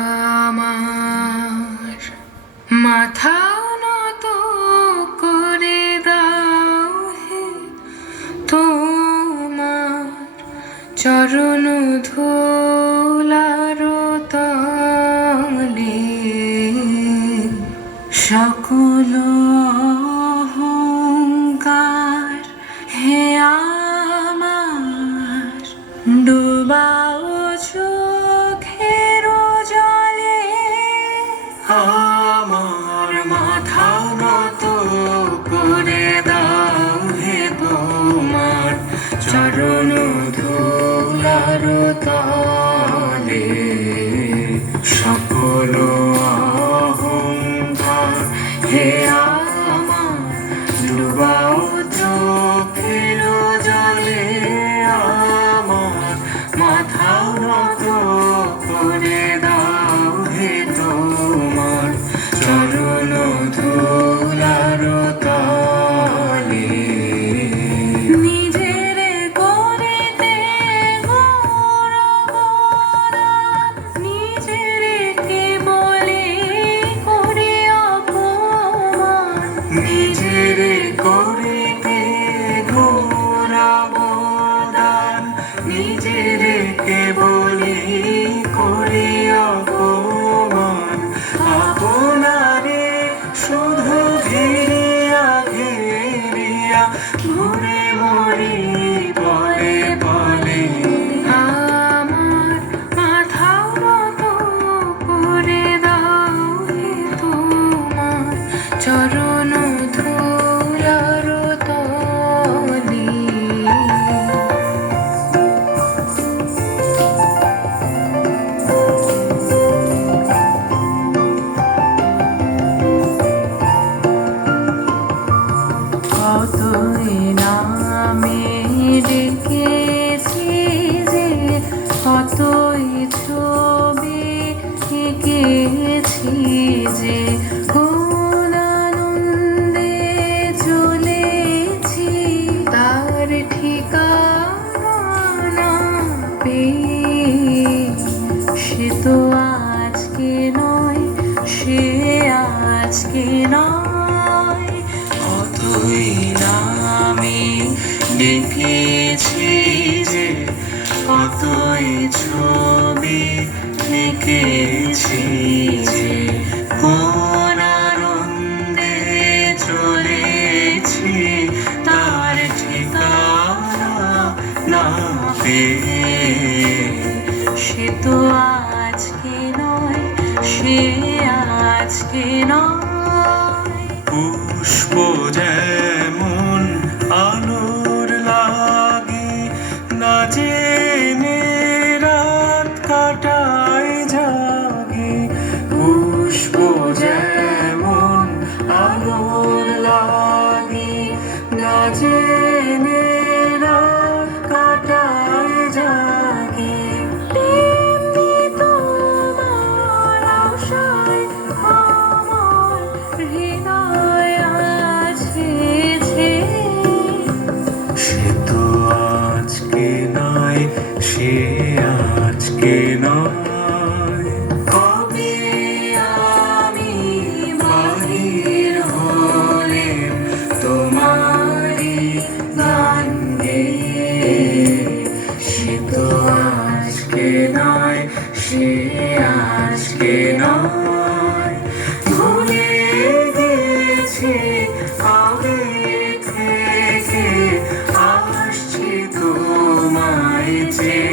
আমার মাথা নত করে দাও হে, তোমার চরণ ধুলার তলে সকল অহংকার হে আমার ডুবাও চোখের জলে। আমার মাথা নত করে দাও হে, তোমার চরণ ধুলার তলে সকল অহংকার হে আমার ডুবাও চোখের জলে। আমার মাথা নত করে দাও হে, তোমার চরণ ধুলার তলে। নিজের করিতে গৌরবদান, নিজের কেবলে করি অপমান। নিজের করিতে গৌরবদান, নিজের কেবলে করি অপমান। আপনারে শুধু ঘিরিয়া ঘিরিয়া ঘুরে মরি পলে পলে। আমার মাথা নত করে দাও হে, তোমার চরণ ধুলার তলে। কতই নামে ডেকেছি যে, কতই ছবি এঁকেছি যে, কোন আনন্দে চলেছি তার ঠিকানা না পেয়ে। সে তো আজকে নয়, সে আজকে নয়। কতই নামে ডেকেছি যে, কতই ছবি এঁকেছি যে, কোন আনন্দে চলেছি তার ঠিকানা না পেয়ে। সে তো আজকে নয়, সে আজকে নয়। পুষ্প যেমন আলোর লাগে, না জেনে রাত কাটায় জাগে। পুষ্প যেমন আলোর লাগে, না জেনে রাত কাটায় জাগে। তেমনি তোমার আশায় আমার হৃদয় আছে যে। সে তো আজকে নয়, সে আজকে নয়। কবে আমি বাহির হলে তোমারি গান গেয়ে। সে তো আজকে নয়, সে আজকে নয়। ভুলে গেছি আগে থেকে আসছি তোমায় চেয়ে।